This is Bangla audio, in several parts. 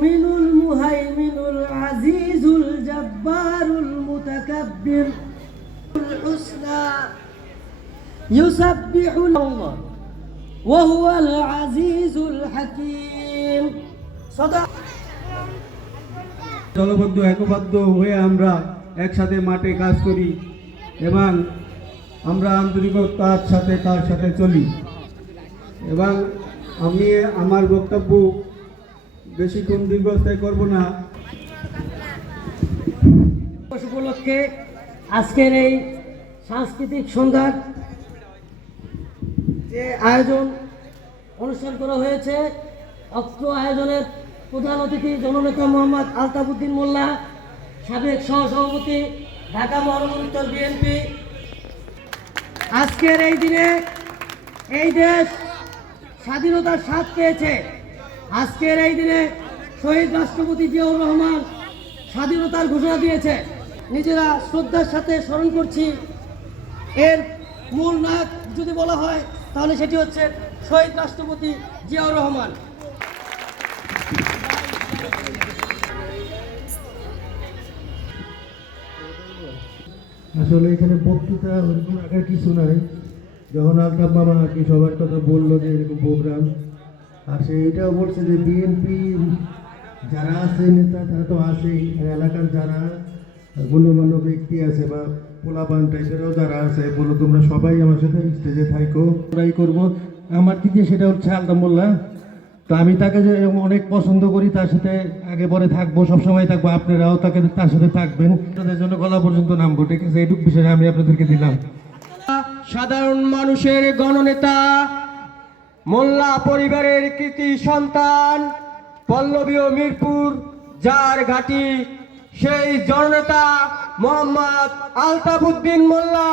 مؤمن المهيمن العزيز الجبار المتكبر الحسنى يسبح الله وهو العزيز الحكيم صدق দলবদ্ধ একবদ্ধ হয়ে আমরা একসাথে মাঠে কাজ করি এবং আমরা আন্তরিকতার সাথে তার সাথে চলি এবং আমি আমার বক্তব্য বেশিক্ষণ দীর্ঘস্থায়ী করব না। উপলক্ষে আজকের এই সাংস্কৃতিক সন্ধ্যার যে আয়োজন অনুষ্ঠান করা হয়েছে অত্র আয়োজনের প্রধান অতিথি জননেতা মোহাম্মদ আলতাফুদ্দিন মোল্লা, সাবেক সহসভাপতি ঢাকা মহানগর বিএনপি। আজকের এই দিনে এই দেশ স্বাধীনতার স্বাদ পেয়েছে। আজকের এই দিনে শহীদ রাষ্ট্রপতি জিয়াউর রহমান স্বাধীনতার ঘোষণা দিয়েছে। নিজেরা শ্রদ্ধার সাথে স্মরণ করছি। এর মূল নায়ক যদি বলা হয়, তাহলে সেটি হচ্ছে শহীদ রাষ্ট্রপতি জিয়াউর রহমান। আসলে এখানে বক্তৃতা ওরকম আকার কিছু নাই। যখন আলতাফ মামা আর কি সবার কথা বলল যে এরকম প্রোগ্রাম। আর সে এটাও বলছে যে বিএনপি যারা আছে নেতা, তারা তো আছেই এলাকার যারা গণ্যমান্য ব্যক্তি আছে বা পোলাপান টাইপেরও যারা আছে, বলো তোমরা সবাই আমার সাথে স্টেজে থাকো ট্রাই করব। আমার দিকে সেটা হচ্ছে আলতাফ মোল্লা। তো আমি তাকে যে অনেক পছন্দ করি, তার সাথে আগে পরে থাকব, সবসময় থাকব। আপনারাও তাকে তার সাথে থাকবেন। তাদের জন্য গলা পর্যন্ত নামবো, ঠিক আছে? এইটুকু বিষয়ে আমি আপনাদেরকে দিলাম। সাধারণ মানুষের গণনেতা মোল্লা পরিবারের কৃতি সন্তান পল্লবীয় মিরপুর, যার ঘাটি সেই জননেতা মোহাম্মদ আলতাফুদ্দিন মোল্লা।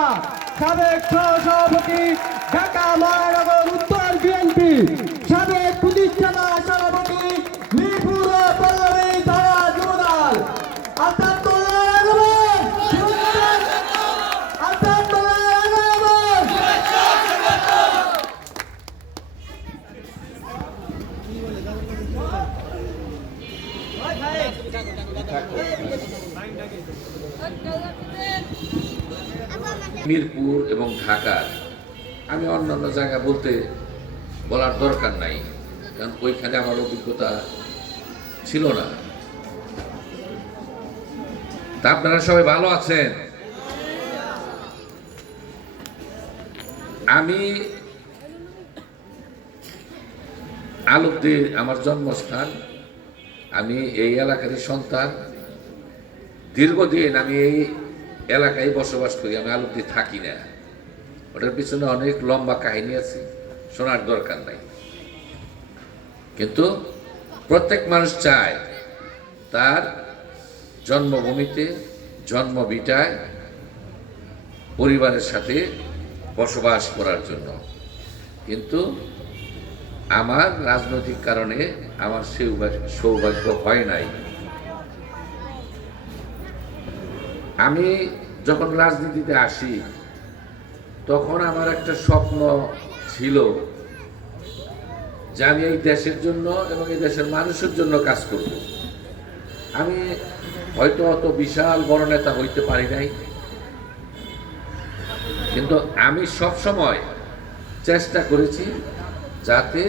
সাবেক সহসভাপতি ঢাকা মহানগর উত্তর বিএনপি, সাবেক মিরপুর এবং ঢাকার। আমি অন্যান্য জায়গা বলতে বলার দরকার নাই, কারণ ওইখানে আমার অভিজ্ঞতা ছিল না। তা আপনারা সবাই ভালো আছেন? আমি আলুদ্দি আমার জন্মস্থান, আমি এই এলাকারই সন্তান। দীর্ঘদিন আমি এই এলাকায় বসবাস করি, আমি আলুতে থাকি না। ওটার পিছনে অনেক লম্বা কাহিনী আছে, শোনার দরকার নাই। কিন্তু প্রত্যেক মানুষ চায় তার জন্মভূমিতে, জন্মভিটায় পরিবারের সাথে বসবাস করার জন্য। কিন্তু আমার রাজনৈতিক কারণে আমার সৌভাগ্য সৌভাগ্য হয় নাই। আমি যখন রাজনীতিতে আসি, তখন আমার একটা স্বপ্ন ছিল যে আমি এই দেশের জন্য এবং এই দেশের মানুষের জন্য কাজ করব। আমি হয়তো অত বিশাল বড় নেতা হইতে পারি নাই। কিন্তু আমি সব সময় চেষ্টা করেছি যাতে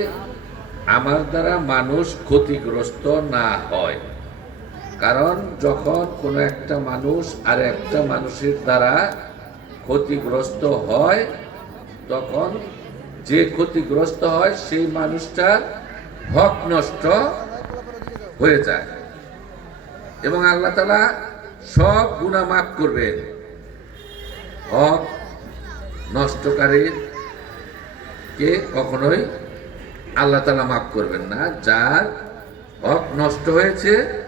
আমার দ্বারা মানুষ ক্ষতিগ্রস্ত না হয়। কারণ যখন কোনো একটা মানুষ আর একটা মানুষের দ্বারা ক্ষতিগ্রস্ত হয়, তখন যে ক্ষতিগ্রস্ত হয়, সেই মানুষটার হক নষ্ট হয়ে যায়। এবং আল্লাহ তালা সব গুণা মাফ করবেন। হক নষ্টকারীর কে কখনোই আল্লাহ তালা মাফ করবেন না। যার হক নষ্ট হয়েছে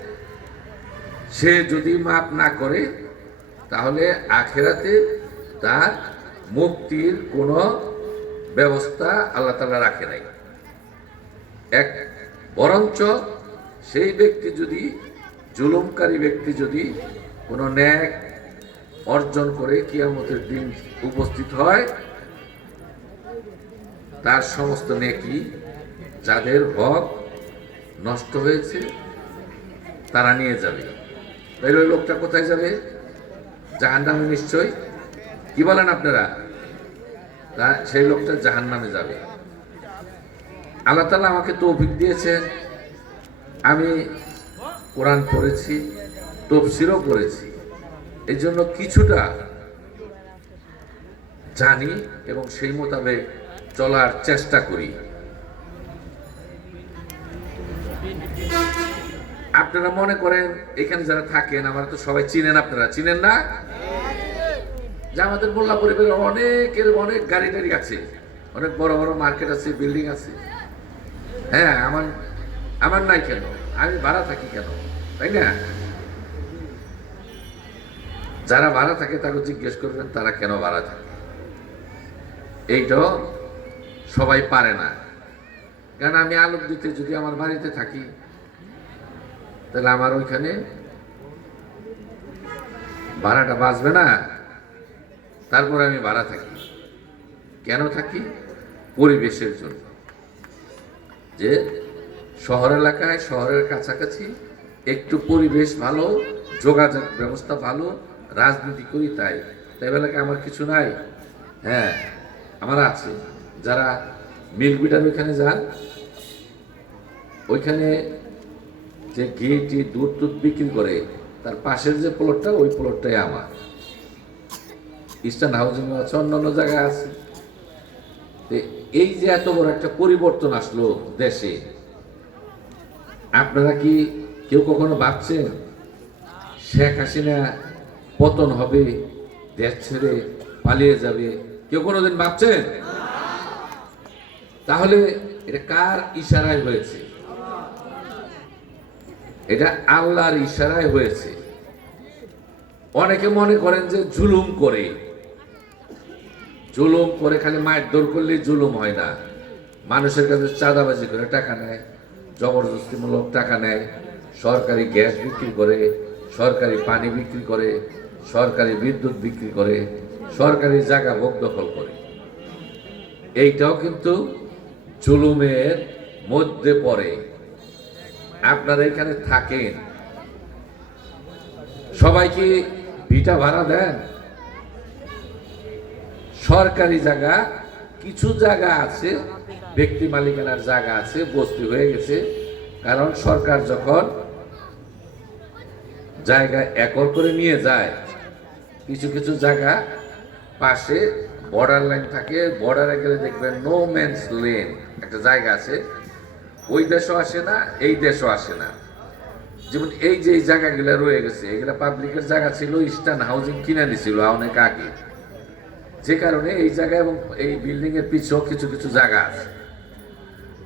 সে যদি মাপ না করে, তাহলে আখেরাতে তার মুক্তির কোনো ব্যবস্থা আল্লাহ তালা রাখে নাই। এক, বরঞ্চ সেই ব্যক্তি যদি, জুলুমকারী ব্যক্তি যদি কোনো ন্যাক অর্জন করে কিয়ামতের দিন উপস্থিত হয়, তার সমস্ত নেকি যাদের হক নষ্ট হয়েছে, তারা নিয়ে যাবে। ওই লোকটা কোথায় যাবে? জাহান নামে নিশ্চয় কি বলেন আপনারা? সেই লোকটা জাহান নামে যাবে। আল্লাহ তালা আমাকে তৌফিক দিয়েছেন। আমি কোরআন পড়েছি, তফসিরও করেছি। এই জন্য কিছুটা জানি এবং সেই মোতাবেক চলার চেষ্টা করি। আপনারা মনে করেন, এখানে যারা থাকেন, আমরা তো সবাই চিনেন আপনারা। চিনেন না? যে আমাদের মোল্লা পরিবারের অনেকের অনেক গাড়ি টাড়ি আছে। অনেক বড় বড় মার্কেট আছে, বিল্ডিং আছে। হ্যাঁ আমার আমার নাই কেন? আমি ভাড়া থাকি কেন? তাই না? যারা ভাড়া থাকে, তাকে জিজ্ঞেস করবেন, তারা কেন ভাড়া থাকে? এইটাও সবাই পারে না। কারণ আমি আলোক দিতে যদি আমার বাড়িতে থাকি তাহলে আমার ওইখানে ভাড়াটা বাঁচবে না? তারপরে আমি ভাড়া থাকি। কেন থাকি? পরিবেশের জন্য। যে শহর এলাকায়, শহরের কাছাকাছি একটু পরিবেশ ভালো, যোগাযোগ ব্যবস্থা ভালো, রাজনীতি করি তাই। তাই এলাকায় আমার কিছু নাই? হ্যাঁ আমার আছে। যারা মিল্কবিটার ওইখানে যান, ওইখানে যে ঘিটি দুধ টুধ বিক্রি করে, তার পাশের যে প্লটটা ওই প্লটটাই আমার। ইস্টার্ন হাউজিং আছে, অন্যান্য জায়গায় আছে। এই যে এত বড় একটা পরিবর্তন আসলো দেশে, আপনারা কি কেউ কখনো ভাবছেন শেখ হাসিনা পতন হবে, দেশ ছেড়ে পালিয়ে যাবে? কেউ কোনোদিন ভাবছেন? তাহলে এটা কার ইশারায় হয়েছে? এটা আল্লাহর ইশারায় হয়েছে। অনেকে মনে করেন যে জুলুম করে। জুলুম করে খালি মায়ের দৌড় করলেই জুলুম হয় না। মানুষের কাছে চাঁদাবাজি করে টাকা নেয়, জবরদস্তিমূলক টাকা নেয়, সরকারি গ্যাস বিক্রি করে, সরকারি পানি বিক্রি করে, সরকারি বিদ্যুৎ বিক্রি করে, সরকারি জায়গা ভোগ দখল করে। এইটাও কিন্তু জুলুমের মধ্যে পড়ে। আপনারা এখানে থাকেন। সবাই কি ভিটা ভাড়া দেন? সরকারি জায়গা, কিছু জায়গা আছে, ব্যক্তি মালিকানার জায়গা আছে, বস্তি হয়ে গেছে। কারণ সরকার যখন জায়গা একর করে নিয়ে যায়, কিছু কিছু জায়গা পাশে বর্ডার লাইন থাকে। বর্ডারে গেলে দেখবেন নো ম্যানস লেন একটা জায়গা আছে। ওই দেশও আসে না, এই দেশও আসে না। যেমন এই যে এই জায়গাগুলো রয়ে গেছে, এগুলা পাবলিকের জায়গা ছিল ইস্টার্ন হাউজিং কিনে নিছিল অনেক আগে। যে কারণে এই জায়গা এবং এই বিল্ডিং এর পিছেও কিছু কিছু জায়গা আছে।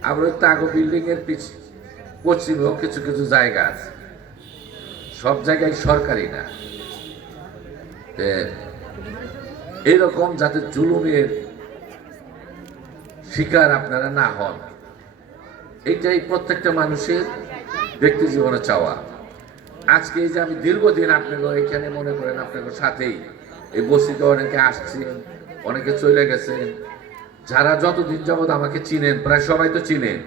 আবার ওই তাগো বিল্ডিং এর পিছ পশ্চিমেও কিছু কিছু জায়গা আছে। সব জায়গায় সরকারি না। এইরকম যাতে জুলুমের শিকার আপনারা না হন। এইটাই প্রত্যেকটা মানুষের ব্যক্তি জীবনে চাওয়া। আজকে এই যে আমি দীর্ঘদিন আপনাকে এখানে মনে করেন আপনাদের সাথেই, এই বস্তিতে অনেকে আসছেন, অনেকে চলে গেছেন। যারা যতদিন যাবৎ আমাকে চিনেন, প্রায় সবাই তো চিনেন।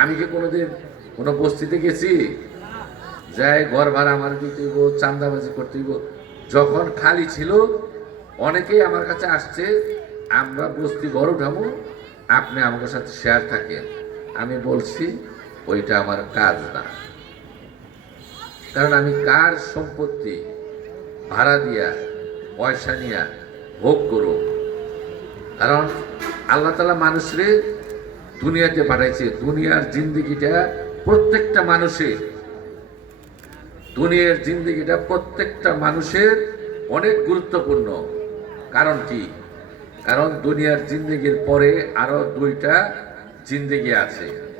আমি কি কোনোদিন কোনো বস্তিতে গেছি? যাই ঘর ভাড়া আমার দিতে হইব, চান্দাবাজি করতে হইব। যখন খালি ছিল, অনেকেই আমার কাছে আসছে, আমরা বস্তি ঘর উঠাবো আপনি আমার সাথে শেয়ার থাকেন। আমি বলছি, ওইটা আমার কাজ না। কারণ আমি কার সম্পত্তি ভাড়া দিয়া, পয়সা নিয়া ভোগ করব? কারণ আল্লাহ তালা মানুষরে দুনিয়াতে পাঠাইছে। দুনিয়ার জিন্দিগিটা প্রত্যেকটা মানুষের, দুনিয়ার জিন্দিগিটা প্রত্যেকটা মানুষের অনেক গুরুত্বপূর্ণ। কারণ কি? কারণ দুনিয়ার জিন্দিগির পরে আরও দুইটা জিন্দিগি আছে।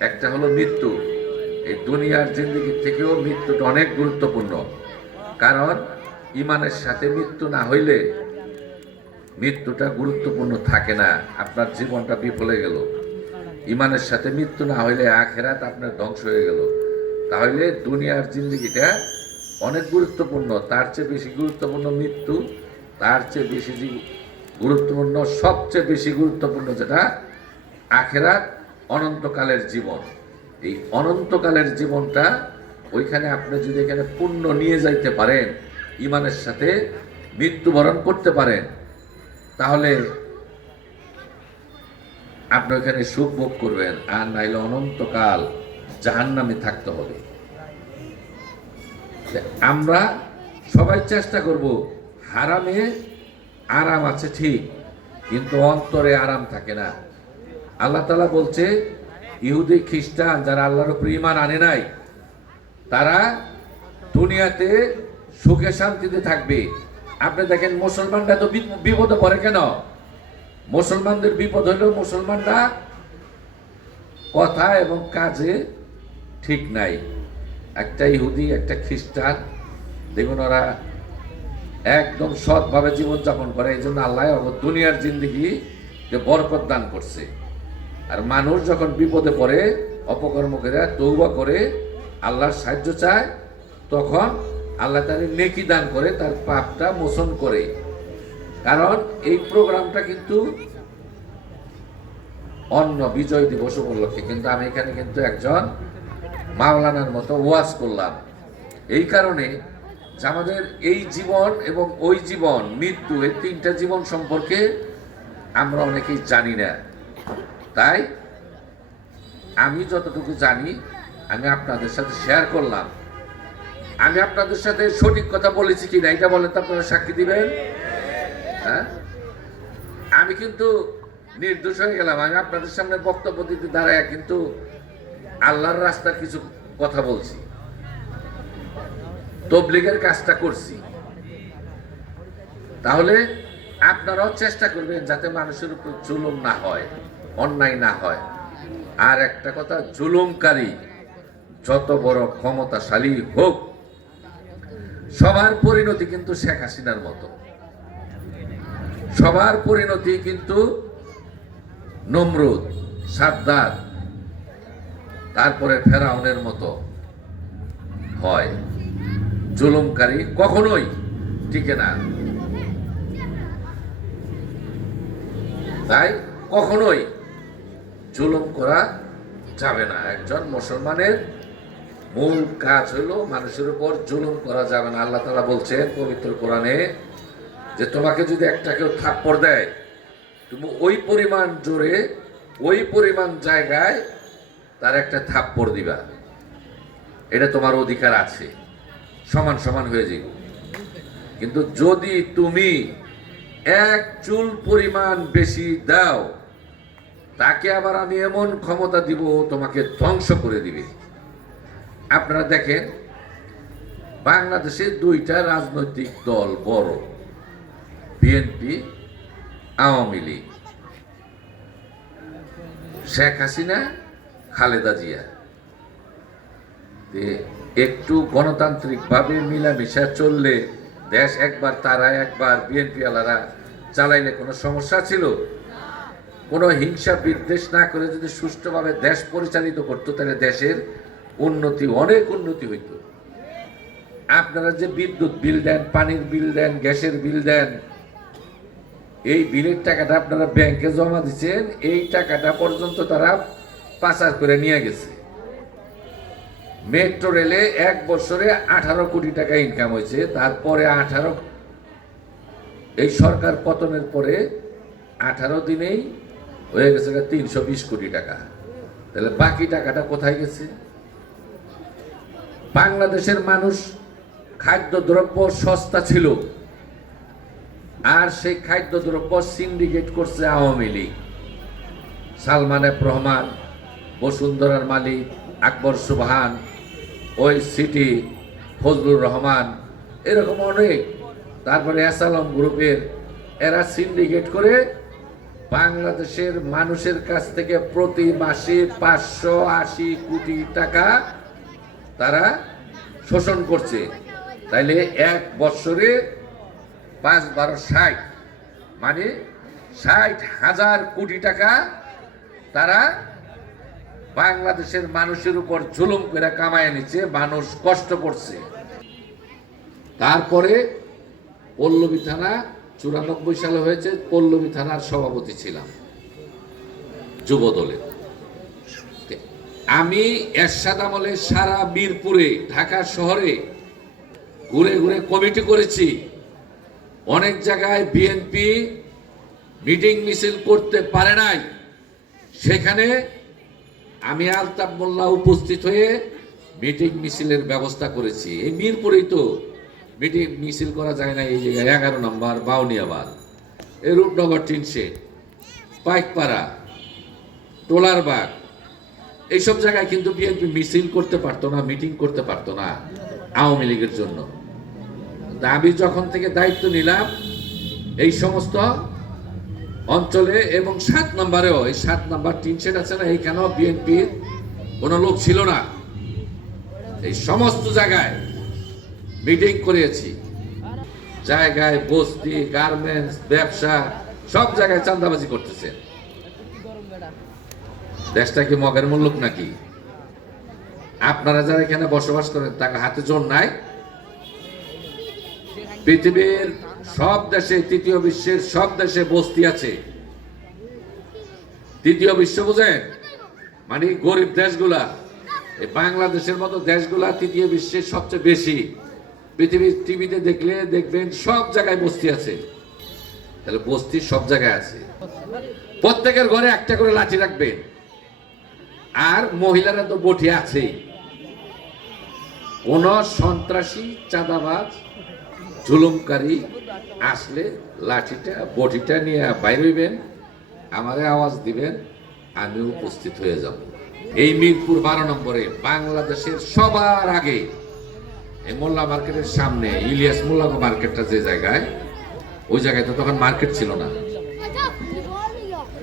একটা হলো মৃত্যু। এই দুনিয়ার জিন্দিগির থেকেও মৃত্যুটা অনেক গুরুত্বপূর্ণ। কারণ, ইমানের সাথে মৃত্যু না হইলে মৃত্যুটা গুরুত্বপূর্ণ থাকে না। আপনার জীবনটা বিফলে গেল। ইমানের সাথে মৃত্যু না হইলে আখেরাত আপনার ধ্বংস হয়ে গেল। তাহলে দুনিয়ার জিন্দগিটা অনেক গুরুত্বপূর্ণ। তার চেয়ে বেশি গুরুত্বপূর্ণ মৃত্যু, তার চেয়ে বেশি গুরুত্বপূর্ণ, সবচেয়ে বেশি গুরুত্বপূর্ণ যেটা আখেরাত অনন্তকালের জীবন। এই অনন্তকালের জীবনটা ওইখানে আপনি যদি এখানে পুণ্য নিয়ে যাইতে পারেন ইমানের সাথে মৃত্যুবরণ করতে পারেন, তাহলে আপনি ওখানে সুখ ভোগ করবেন। আর নাইলে অনন্তকাল জাহান্নামে থাকতে হবে। আমরা সবাই চেষ্টা করব, হারামে আরাম আছে ঠিক, কিন্তু অন্তরে আরাম থাকে না। আল্লাহ তালা বলছে, ইহুদি, খ্রিস্টান যারা আল্লাহর উপর ইমান আনে নাই, তারা দুনিয়াতে সুখে শান্তিতে থাকবে। আপনি দেখেন, মুসলমানরা তো বিপদে পড়ে কেন? মুসলমানদের বিপদ হলেও মুসলমানরা কথা এবং কাজে ঠিক নাই। একটা ইহুদি, একটা খ্রিস্টান, দেখুন ওরা একদম সৎভাবে জীবনযাপন করে এই জন্য আল্লাহ দুনিয়ার জিন্দিগি যে বরকত দান করছে। আর মানুষ যখন বিপদে পড়ে অপকর্ম করে তৌবা করে, আল্লাহর সাহায্য চায়, তখন আল্লাহ তার নেকি দান করে, তার পাপটা মোচন করে। কারণ এই প্রোগ্রামটা কিন্তু অন্য বিজয় দিবস উপলক্ষে, কিন্তু আমি এখানে কিন্তু একজন মাওলানার মতো ওয়াজ করলাম। এই কারণে যে আমাদের এই জীবন এবং ওই জীবন, মৃত্যু, এই তিনটা জীবন সম্পর্কে আমরা অনেকেই জানি না। তাই আমি যতটুকু জানি, আমি আপনাদের সাথে শেয়ার করলাম। আমি আপনাদের সাথে সঠিক কথা বলেছি কি না, এটা বলেন তো আপনারা সাক্ষী দিবেন? হ্যাঁ? আমি কিন্তু নির্দোষ হয়ে গেলাম। আমি আপনাদের সামনে বক্তব্য দিতে দাঁড়ায় কিন্তু আল্লাহর রাস্তার কিছু কথা বলছি। তবলিগের কাজটা করছি। তাহলে আপনারাও চেষ্টা করবেন যাতে মানুষের উপর জুলুম না হয়। অন্যায় না হয়। আর একটা কথা, জুলুমকারী যত বড় ক্ষমতাশালী হোক, সবার পরিণতি কিন্তু শেখ হাসিনার মতো। সবার পরিণতি কিন্তু নমরুদ সাদ্দার তারপরে ফেরাউনের মতো হয়। জুলুমকারী কখনোই টিকে না। তাই কখনোই জুলুম করা যাবে না। একজন মুসলমানের মূল কাজ হলো মানুষের উপর জুলুম করা যাবে না। আল্লাহ তালা বলছেন পবিত্র কোরআনে যে তোমাকে যদি একটা কেউ থাপ্পড় দেয়, তুমি ওই পরিমাণ জোরে, ওই পরিমাণ জায়গায় তার একটা থাপ্পড় দিবা। এটা তোমার অধিকার আছে। সমান সমান হয়ে যাবে। কিন্তু যদি তুমি এক চুল পরিমাণ বেশি দাও তাকে আবার আমি এমন ক্ষমতা দিব, তোমাকে ধ্বংস করে দিবে। আপনারা দেখেন, বাংলাদেশে দুইটা রাজনৈতিক দল বড়, বিএনপি, আওয়ামী লীগ। শেখ হাসিনা, খালেদা জিয়া। একটু গণতান্ত্রিকভাবে মিলামিশা চললে দেশ একবার তারা একবার বিএনপি আলারা চালাইলে কোনো সমস্যা ছিল? কোনো হিংসা বিদ্বেষ না করে যদি সুষ্ঠুভাবে দেশ পরিচালিত করতো, তাহলে দেশের উন্নতি, অনেক উন্নতি হইতো। আপনারা যে বিদ্যুৎ বিল দেন, পানির বিল দেন, গ্যাসের বিল দেন, এই বিলের টাকাটা আপনারা ব্যাংকে জমা দিচ্ছেন এই টাকাটা পর্যন্ত তারা পাচার করে নিয়ে গেছে। মেট্রো রেলে এক বছরে আঠারো কোটি টাকা ইনকাম হয়েছে, তারপরে আঠারো, এই সরকার পতনের পরে আঠারো দিনেই হয়ে গেছে তিনশো বিশ কোটি টাকা। তাহলে বাকি টাকাটা কোথায় গেছে? বাংলাদেশের মানুষ খাদ্যদ্রব্য সস্তা ছিল। আর সেই খাদ্যদ্রব্য সিন্ডিকেট করছে আওয়ামী লীগ। সালমান এফ রহমান, বসুন্ধরার মালিক আকবর সুবহান, ওই সিটি ফজলুর রহমান, এরকম অনেক। তারপরে অ্যাসালম গ্রুপের, এরা সিন্ডিকেট করে বাংলাদেশের মানুষের কাছ থেকে প্রতি মাসে পাঁচশো আশি কোটি টাকা তারা শোষণ করছে। তাইলে এক বছরে পাঁচ বারো ষাট মানে ষাট হাজার কোটি টাকা তারা বাংলাদেশের মানুষের উপর জুলুম করে কামায় নিচ্ছে, মানুষ কষ্ট করছে। তারপরে পল্লবী থানা চুরানব্বই সালে হয়েছে, পল্লবী থানার সভাপতি ছিলাম, যুব দলের আমি এরশাদ আমলে সারা মিরপুরে ঢাকা শহরে ঘুরে ঘুরে কমিটি করেছি। অনেক জায়গায় বিএনপি মিটিং মিছিল করতে পারে নাই। সেখানে আমি আলতাফ মোল্লা উপস্থিত হয়ে মিটিং মিছিলের ব্যবস্থা করেছি। এই মিরপুরেই তো মিটিং মিছিল করা যায় না, এই জায়গায় এগারো নম্বর, বাউনিয়াবাদ। এই রূপনগর টিনসে পাইকপাড়া, টোলারবাগ, এইসব জায়গায় কিন্তু বিএনপি মিছিল করতে পারতো না, মিটিং করতে পারতো না আওয়ামী লীগের জন্য। আমি যখন থেকে দায়িত্ব নিলাম, এই সমস্ত অঞ্চলে এবং সাত নম্বরেও, এই সাত নম্বর টিন সেট আছে না এইখানেও বিএনপির কোনো লোক ছিল না? এই সমস্ত জায়গায় মিটিং করিয়েছি জায়গায় বস্তি গার্মেন্টস ব্যবসা, সব জায়গায় চাঁদাবাজি করতেছে। দেশটা কি মগের মুল্লুক নাকি? আপনারা যারা এখানে বসবাস করেন, তাকে হাতে জোর নাই? পৃথিবীর সব দেশে, তৃতীয় বিশ্বের সব দেশে বস্তি আছে। তৃতীয় বিশ্ব বুঝেন? মানে গরিব দেশগুলা। বাংলাদেশের মতো দেশগুলা তৃতীয় বিশ্বের সবচেয়ে বেশি। পৃথিবীর টিভিতে দেখলে দেখবেন সব জায়গায় বস্তি আছে। তাহলে বস্তি সব জায়গায় আছে। প্রত্যেকের ঘরে একটা করে লাঠি রাখবেন আর মহিলারা তো বটি আছেই। কোন সন্ত্রাসী, চাঁদাবাজ, জুলুমকারী আসলে লাঠিটা, বটিটা নিয়ে বাইর হইবেন আমারে আওয়াজ দিবেন, আমি উপস্থিত হয়ে যাব। এই মিরপুর বারো নম্বরে বাংলাদেশের সবার আগে এই মোল্লা মার্কেটের সামনে, ইলিয়াস মোল্লা মার্কেটটা যে জায়গায়, ওই জায়গায় তো তখন মার্কেট ছিল না।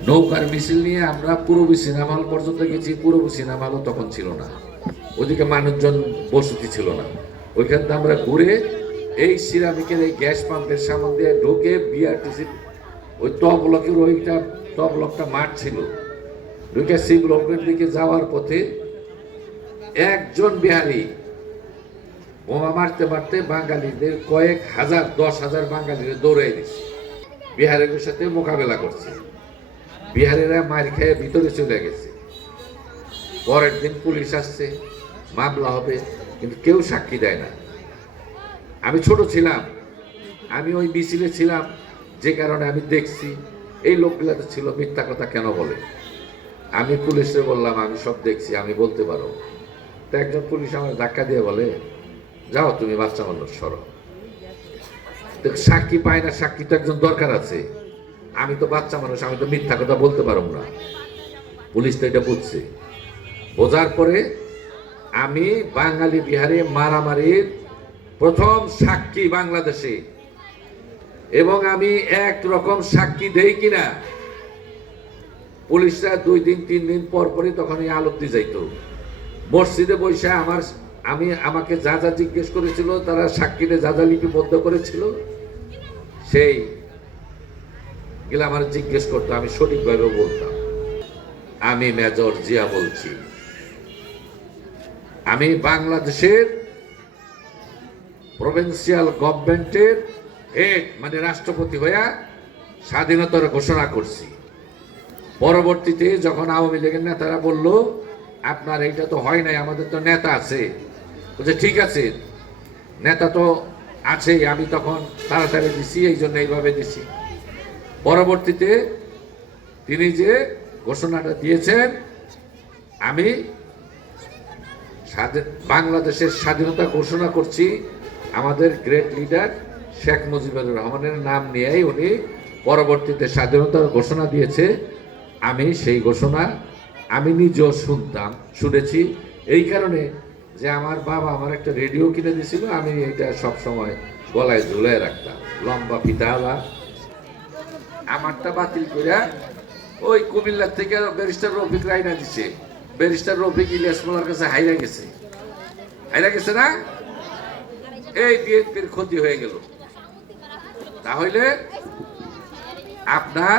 নৌকার মিছিল নিয়ে আমরা পূর্বী সিনেমা হল পর্যন্ত গেছি, পূর্বী সিনেমা হলও তখন ছিল না। ওদিকে মানুষজন বসতি ছিল না। ওইখান থেকে আমরা ঘুরে এই সিরামিকের এই গ্যাস পাম্পের সামনে দিয়ে ঢুকে বিআরটিসি ওই ট ব্লকের ওইটা ট ব্লকটা মাঠ ছিল। ঢুকে সি ব্লকের দিকে যাওয়ার পথে একজন বিহারি বোমা মারতে মারতে বাঙালিদের কয়েক হাজার, দশ হাজার বাঙালিরা দৌড়াই দিচ্ছে বিহারের সাথে মোকাবেলা করছে। বিহারিরা মার খেয়ে ভিতরে চলে গেছে। পরের দিন পুলিশ আসছে, মামলা হবে, কিন্তু কেউ সাক্ষী দেয় না। আমি ছোট ছিলাম, আমি ওই মিছিলে ছিলাম, যে কারণে আমি দেখছি, এই লোকগুলা তো ছিল মিথ্যা কথা কেন বলে? আমি পুলিশে বললাম, আমি সব দেখছি, আমি বলতে পারো তো একজন পুলিশ আমার ধাক্কা দিয়ে বলে যাও তুমি বাচ্চা মানুষ, সরো। সাক্ষী পায় না, সাক্ষী তো একজন দরকার আছে। আমি তো বাচ্চা মানুষ, আমি তো মিথ্যা কথা বলতে পারব না। পুলিশ তো এটা বুঝছে। বোঝার পরে আমি বাঙালি বিহারে মারামারির প্রথম সাক্ষী বাংলাদেশে। এবং আমি এক রকম সাক্ষী দেই কিনা, পুলিশরা দুই দিন, তিন দিন পর পরই তখন এই আলোক দিয়ে যাইতো। মসজিদে বসে আমার আমি আমাকে যা যা জিজ্ঞেস করেছিল, তারা সাক্ষীতে যা যা লিপিবদ্ধ করেছিল, সেই গেলে আমার জিজ্ঞেস করতো, আমি সঠিকভাবে বলতাম। আমি মেজর জিয়া বলছি। আমি বাংলাদেশের প্রভিন্সিয়াল গভর্নমেন্টের হেড মানে রাষ্ট্রপতি হইয়া স্বাধীনতার ঘোষণা করছি। পরবর্তীতে যখন আওয়ামী লীগের নেতারা বলল, আপনার এইটা তো হয় নাই, আমাদের তো নেতা আছে। বলছে, ঠিক আছে, নেতা তো আছেই, আমি তখন তাড়াতাড়ি দিছি, এই জন্য এইভাবে দিছি। পরবর্তীতে তিনি যে ঘোষণাটা দিয়েছেন, আমি বাংলাদেশের স্বাধীনতা ঘোষণা করছি, আমাদের গ্রেট লিডার শেখ মুজিবুর রহমানের নাম নিয়েই উনি পরবর্তীতে স্বাধীনতার ঘোষণা দিয়েছে, আমি সেই ঘোষণা আমি নিজেও শুনতাম, শুনেছি। এই কারণে যে আমার বাবা আমার একটা রেডিও কিনে দিয়েছিল আমি এটা সব সময় গলায় ঝুলাই রাখতাম। লম্বা ফিতাওয়ালা আমারটা বাতিল করে ওই কুমিল্লার থেকে ব্যারিস্টার রফিক রায়না দিছে। ব্যারিস্টার রফিক ইলিয়াস মোল্লার কাছে হাইরা গেছে। হাইরা গেছে না? এই বিএনপির ক্ষতি হয়ে গেল। তাহলে আপনার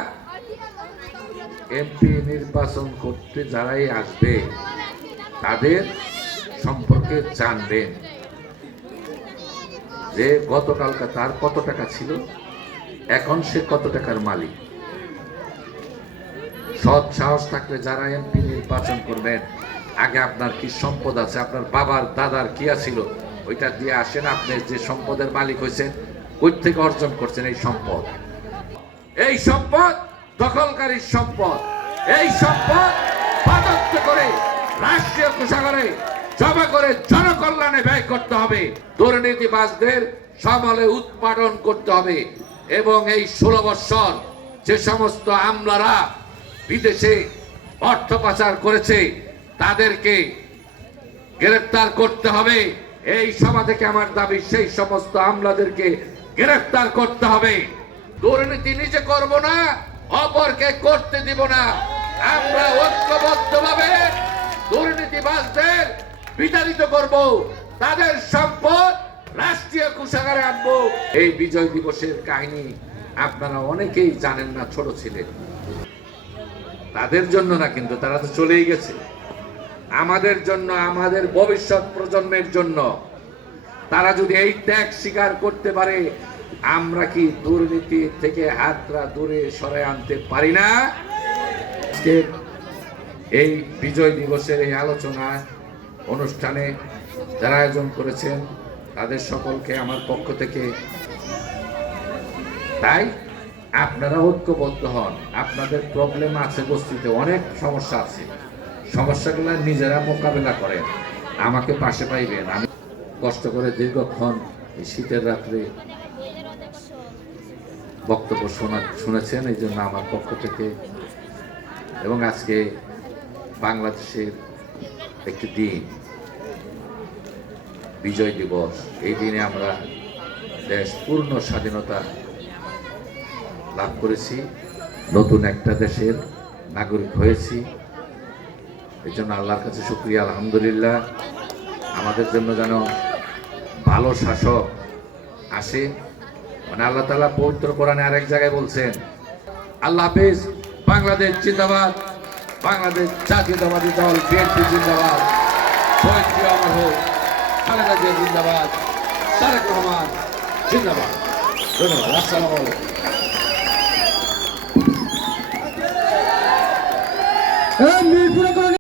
এমপি নির্বাচন করতে যারাই আসবে, তাদের সম্পর্কে জানবেন। যে গতকালকা তার কত টাকা ছিল? এখন সে কত টাকার মালিক? সৎ সাহস থাকলে যারা এমপি নির্বাচন করবেন, আগে আপনার কি সম্পদ আছে? আপনার বাবার, দাদার কি ছিল ওইটা দিয়ে আসেন, আপনি যে সম্পদের মালিক হয়েছেন কই থেকে অর্জন করছেন এই সম্পদ। এই সম্পদ দখলকারীর সম্পদ। এই সম্পদ করে রাষ্ট্রীয় কোষাগারে জমা করে জনকল্যাণে ব্যয় করতে হবে। দুর্নীতিবাজদের সমলে উৎপাদন করতে হবে এবং এই ষোলো বৎসর যে সমস্ত আমলারা বিদেশে অর্থ পাচার করেছে, তাদেরকে গ্রেফতার করতে হবে। এই সভা থেকে আমার দাবি, সেই সমস্ত আমলাদেরকে গ্রেফতার করতে হবে। দুর্নীতি নিজে করব না, অপরকে করতে দিব না। আমরা ঐক্যবদ্ধভাবে দুর্নীতিবাজদের বিতাড়িত করব। তাদের সম্পদ রাষ্ট্রীয় কোষাগারে আনব। এই বিজয় দিবসের কাহিনী আপনারা অনেকেই জানেন না, ছোট ছিলেন তাদের জন্য না, কিন্তু তারা তো চলেই গেছে। আমাদের জন্য, আমাদের ভবিষ্যৎ প্রজন্মের জন্য। তারা যদি এই ত্যাগ স্বীকার করতে পারে, আমরা কি দুর্নীতি থেকে হাতরা দূরে সরে আনতে পারি না? এই বিজয় দিবসের এই আলোচনা অনুষ্ঠানে যারা আয়োজন করেছেন, তাদের সকলকে আমার পক্ষ থেকে। তাই আপনারা ঐক্যবদ্ধ হন। আপনাদের প্রবলেম আছে বস্তিতে, অনেক সমস্যা আছে। সমস্যাগুলো নিজেরা মোকাবেলা করেন। আমাকে পাশে পাইবেন। আমি কষ্ট করে দীর্ঘক্ষণ এই শীতের রাত্রে বক্তব্য শোনা শুনেছেন, এই জন্য আমার পক্ষ থেকে। এবং আজকে বাংলাদেশের একটি দিন। বিজয় দিবস। এই দিনে আমরা দেশ পূর্ণ স্বাধীনতা লাভ করেছি। নতুন একটা দেশের নাগরিক হয়েছি। এই জন্য আল্লাহর কাছে শুক্রিয়া, আলহামদুলিল্লাহ। আমাদের জন্য যেন ভালো শাসক আসে। মানে আল্লাহ তালা পবিত্র কোরআনে আরেক জায়গায় বলছেন, আল্লাহ হাফিজ, বাংলাদেশ জিন্দাবাদ, বাংলাদেশ জাতীয়তাবাদী দল, বিএনপি জিন্দাবাদ। হোক। খালেদা জিয়া জিন্দাবাদ। তারেক রহমান জিন্দাবাদ। ধন্যবাদ। আসসালামু আলাইকুম।